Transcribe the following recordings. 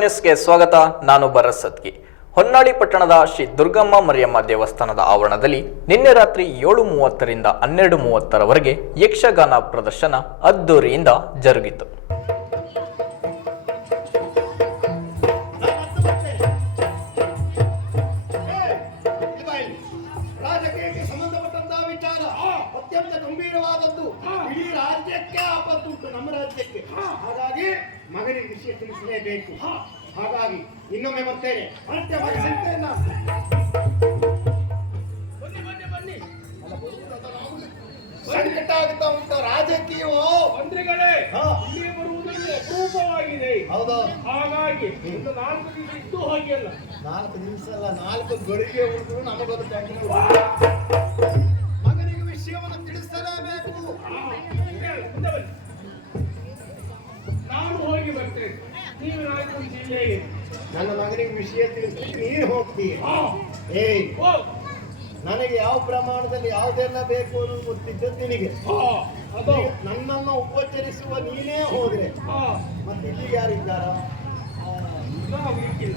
ನ್ಯೂಸ್ಗೆ ಸ್ವಾಗತ. ನಾನು ಭರತ್ ಸತ್ಗಿ ಹೊನ್ನಾಳಿ ಪಟ್ಟಣದ ಶ್ರೀ ದುರ್ಗಮ್ಮ ಮರಿಯಮ್ಮ ದೇವಸ್ಥಾನದ ಆವರಣದಲ್ಲಿ ನಿನ್ನೆ ರಾತ್ರಿ ಏಳು ಮೂವತ್ತರಿಂದ ಹನ್ನೆರಡು ಮೂವತ್ತರವರೆಗೆ ಯಕ್ಷಗಾನ ಪ್ರದರ್ಶನ ಅದ್ದೂರಿಯಿಂದ ಜರುಗಿತು. ಇಡೀ ರಾಜ್ಯಕ್ಕೆ ಆಪತ್ತುಂಟು ನಮ್ಮ ರಾಜ್ಯಕ್ಕೆ. ಹಾಗಾಗಿ ಮಗನಿಗೆ ವಿಷಯ ತಿಳಿಸಲೇಬೇಕು. ಹಾಗಾಗಿ ಇನ್ನೊಮ್ಮೆ ಬರ್ತೇನೆ. ಮತ್ತೆ ಸಂಕಟ ಉಂಟು ರಾಜಕೀಯವೋ? ಮಂತ್ರಿಗಳೇ ಹಾ. ಇಲ್ಲಿ ಬರುವುದರಲ್ಲಿ ಅಪರೂಪವಾಗಿದೆ. ಹೌದಾ? ಹಾಗಾಗಿ ಒಂದು ನಾಲ್ಕು ದಿವಸ ಇದ್ದು ಹಾಗೆಲ್ಲ ನಾಲ್ಕು ದಿವಸ ಅಲ್ಲ ನಾಲ್ಕು ಗಳಿಗೆ ಉಳಿದ್ರು ನಮಗೊಂದು ನನ್ನ ಮಗನಿಗೆ ವಿಷಯ ತಿಳಿಸ್ಲಿಕ್ಕೆ ನೀನು ಹೋಗ್ತೀಯ ಏ ಏಯ್ ನನಗೆ ಯಾವ ಪ್ರಮಾಣದಲ್ಲಿ ಯಾವುದೆಲ್ಲ ಬೇಕು ಅನ್ನೋದು ಗೊತ್ತಿದ್ದ ನಿನಗೆ ನನ್ನನ್ನು ಉಪಚರಿಸುವ ನೀನೇ ಹೋದ್ರೆ ಮತ್ತೆ ಇಲ್ಲಿ ಯಾರಿದ್ದಾರ.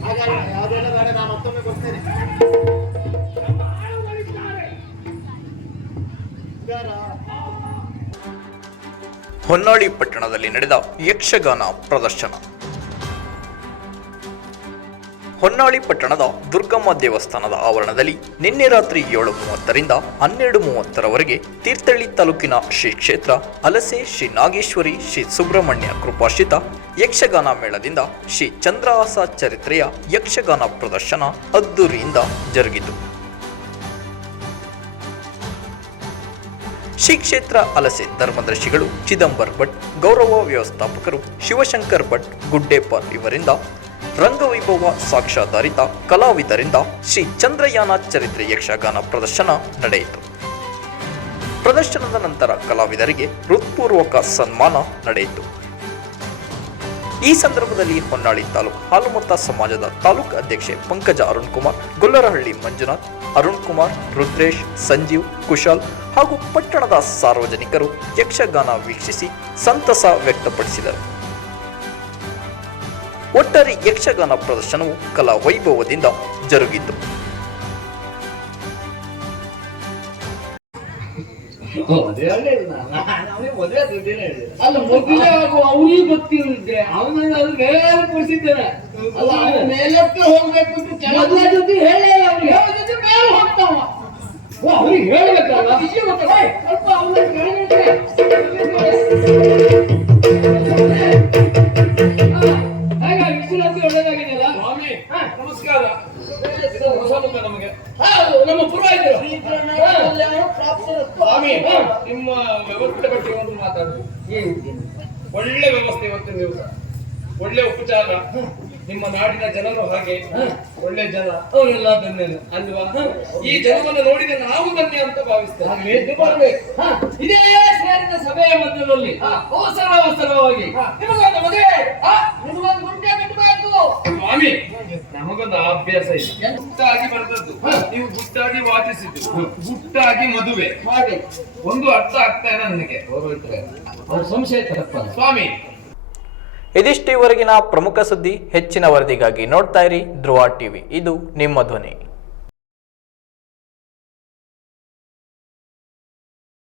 ಹಾಗಾಗಿ ಯಾವುದೆಲ್ಲ ಬೇಡ ನಾನು ಮತ್ತೊಮ್ಮೆ. ಇದ್ದಾರಾ? ಹೊನ್ನಾಳಿ ಪಟ್ಟಣದಲ್ಲಿ ನಡೆದ ಯಕ್ಷಗಾನ ಪ್ರದರ್ಶನ ಹೊನ್ನಾಳಿ ಪಟ್ಟಣದ ದುರ್ಗಮ್ಮ ದೇವಸ್ಥಾನದ ಆವರಣದಲ್ಲಿ ನಿನ್ನೆ ರಾತ್ರಿ ಏಳು ಮೂವತ್ತರಿಂದ ಹನ್ನೆರಡು ಮೂವತ್ತರವರೆಗೆ ತೀರ್ಥಹಳ್ಳಿ ತಾಲೂಕಿನ ಶ್ರೀ ಕ್ಷೇತ್ರ ಅಲಸೆ ಶ್ರೀ ನಾಗೇಶ್ವರಿ ಶ್ರೀ ಸುಬ್ರಹ್ಮಣ್ಯ ಕೃಪಾಶ್ರಿತ ಯಕ್ಷಗಾನ ಮೇಳದಿಂದ ಶ್ರೀ ಚಂದ್ರಹಾಸ ಚರಿತ್ರೆಯ ಯಕ್ಷಗಾನ ಪ್ರದರ್ಶನ ಅದ್ದೂರಿಯಿಂದ ಜರುಗಿತು. ಶ್ರೀ ಕ್ಷೇತ್ರ ಅಲಸೆ ಧರ್ಮದರ್ಶಿಗಳು ಚಿದಂಬರ್ ಭಟ್ ಗೌರವ ವ್ಯವಸ್ಥಾಪಕರು ಶಿವಶಂಕರ್ ಭಟ್ ಗುಡ್ಡೇಪಾಲ್ ಇವರಿಂದ ರಂಗವೈಭವ ಸಾಕ್ಷಾಧಾರಿತ ಕಲಾವಿದರಿಂದ ಶ್ರೀ ಚಂದ್ರಯಾನ ಚರಿತ್ರೆ ಯಕ್ಷಗಾನ ಪ್ರದರ್ಶನ ನಡೆಯಿತು. ಪ್ರದರ್ಶನದ ನಂತರ ಕಲಾವಿದರಿಗೆ ಹೃತ್ಪೂರ್ವಕ ಸನ್ಮಾನ ನಡೆಯಿತು. ಈ ಸಂದರ್ಭದಲ್ಲಿ ಹೊನ್ನಾಳಿ ತಾಲೂಕು ಹಾಲುಮತ ಸಮಾಜದ ತಾಲೂಕು ಅಧ್ಯಕ್ಷೆ ಪಂಕಜ ಅರುಣ್ ಕುಮಾರ್ ಗೊಲ್ಲರಹಳ್ಳಿ ಮಂಜುನಾಥ್ ಅರುಣ್ ಕುಮಾರ್ ರುದ್ರೇಶ್, ಸಂಜೀವ್, ಕುಶಾಲ್ ಹಾಗೂ ಪಟ್ಟಣದ ಸಾರ್ವಜನಿಕರು ಯಕ್ಷಗಾನ ವೀಕ್ಷಿಸಿ ಸಂತಸ ವ್ಯಕ್ತಪಡಿಸಿದರು. ಒಟ್ಟಾರೆ ಯಕ್ಷಗಾನ ಪ್ರದರ್ಶನವು ಕಲಾ ವೈಭವದಿಂದ ಜರುಗಿತು. ಅಲ್ಲ ಸ್ವಾಮಿ ನಿಮ್ಮ ವ್ಯವಸ್ಥೆ ಬಗ್ಗೆ ಒಂದು ಮಾತಾಡುದು. ಒಳ್ಳೆ ವ್ಯವಸ್ಥೆ ಇವತ್ತಿನ ದಿವಸ ಒಳ್ಳೆ ಉಪಚಾರ. ನಿಮ್ಮ ನಾಡಿನ ಜನರು ಹಾಗೆ. ಒಳ್ಳೆ ಜನ. ಅವರೆಲ್ಲ ಧನ್ಯರು. ಅಲ್ವಾ? ಈ ಜನವನ್ನು ನೋಡಿದ ನಾವು ಧನ್ಯ ಅಂತ ಭಾವಿಸ್ತೇವೆ. ಇದೇ ಸೇರಿದ ಸಭೆಯ ಮಧ್ಯದಲ್ಲಿ ಅವಸರ ಅವಸರವಾಗಿ ನಿಮಗೊಂದು ಮದುವೆ. ನಿಮಗೊಂದು ನಮಗೊಂದು ಅಭ್ಯಾಸ ಇದೆ. ಗುಟ್ಟಾಗಿ ಬರೆದದ್ದು ನೀವು ಗುಟ್ಟಾಗಿ ವಾಚಿಸಿದ್ದು. ಗುಟ್ಟಾಗಿ ಮದುವೆ. ಮಾಡಿ ಒಂದು ಅರ್ಥ ಆಗ್ತಾ ಇದೆ ನನಗೆ. ಅವ್ರ ಸಂಶಯ ಸ್ವಾಮಿ. ಇದಿಷ್ಟು ಇವರೆಗಿನ ಪ್ರಮುಖ ಸುದ್ದಿ ಹೆಚ್ಚಿನ ವರದಿಗಾಗಿ ನೋಡ್ತಾ ಇರಿ ಧ್ರುವ ಟಿವಿ. ಇದು ನಿಮ್ಮ ಧ್ವನಿ.